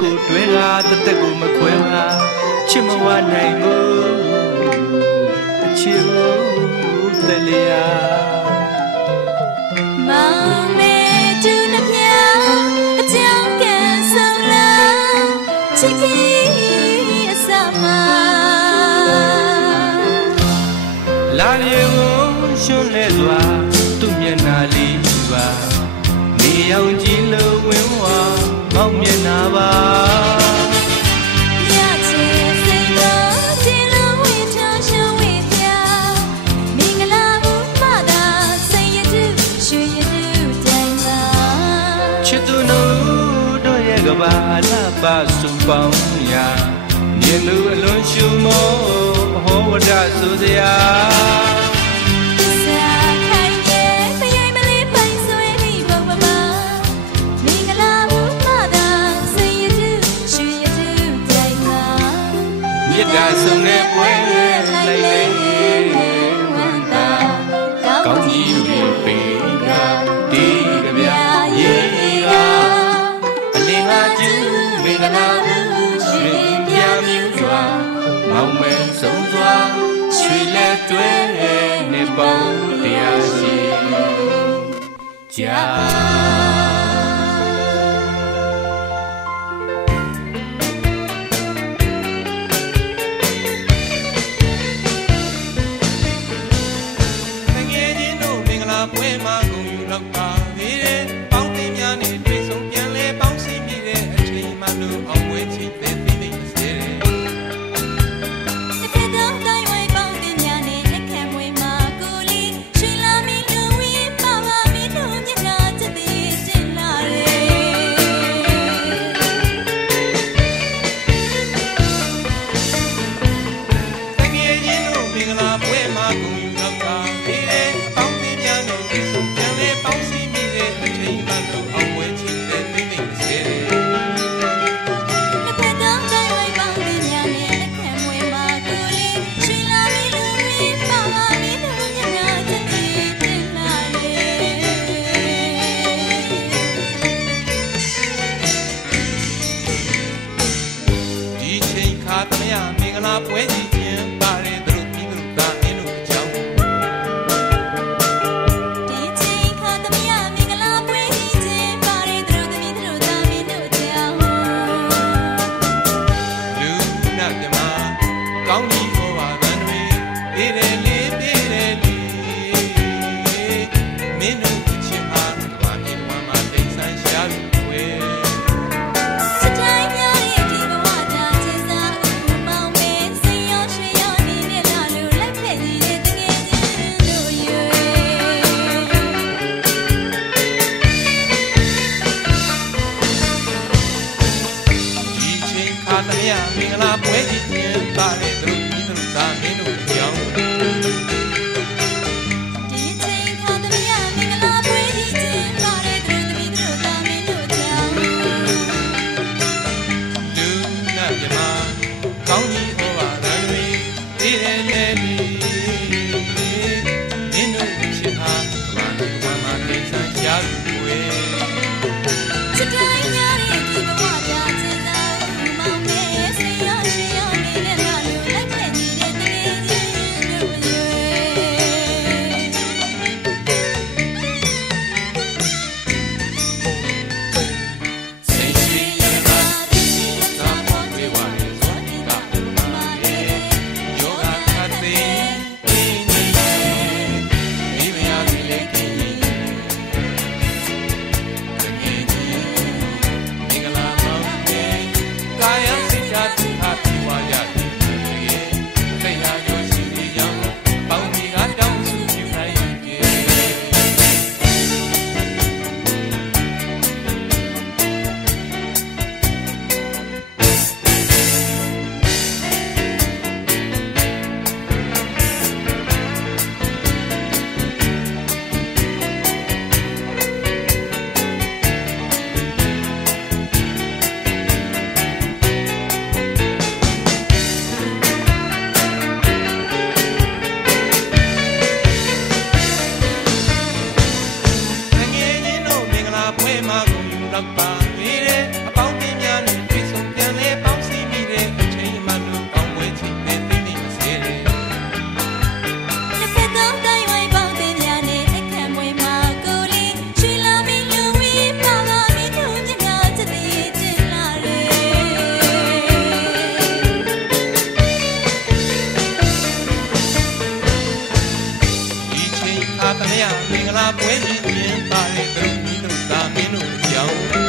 တွဲကားတသက်ကိုမခွဲပါချစ်မဝနိုင်ဘူးအချစ်ဦးတလျာမောင်မေတူနှပြအကြောင်းကံဆုံးလာချစ်ကြီးအစမလာရေကိုရှွန်းလဲစွာသူ့မျက်နှာလေးပါနေအောင်ကြည့်လို့ဝင်း ပါစုပေါင်းရာမြင်လူအလွန်ရှုမောဟောဝဒဆိုစရာမေတ္တာဆုံးတဲ့ပွဲလိုက်လေ မောင်မဲဆုံးစွာရွှေလက်တွဲနေပေါင်းတရားရှိကြာ 当你 လောက်ပါနေတဲ့အပေါင်းအသင်းများနဲ့တွေ့ဆုံပြန်လဲပေါင်းစည်းမိတဲ့အချိန်မှလို့ကောင်းပွဲချင်းနဲ့သိသိမစေတဲ့မင်္ဂလာပွဲမြင်ပါလေသူတို့ဤသူသာမင်းတို့ know.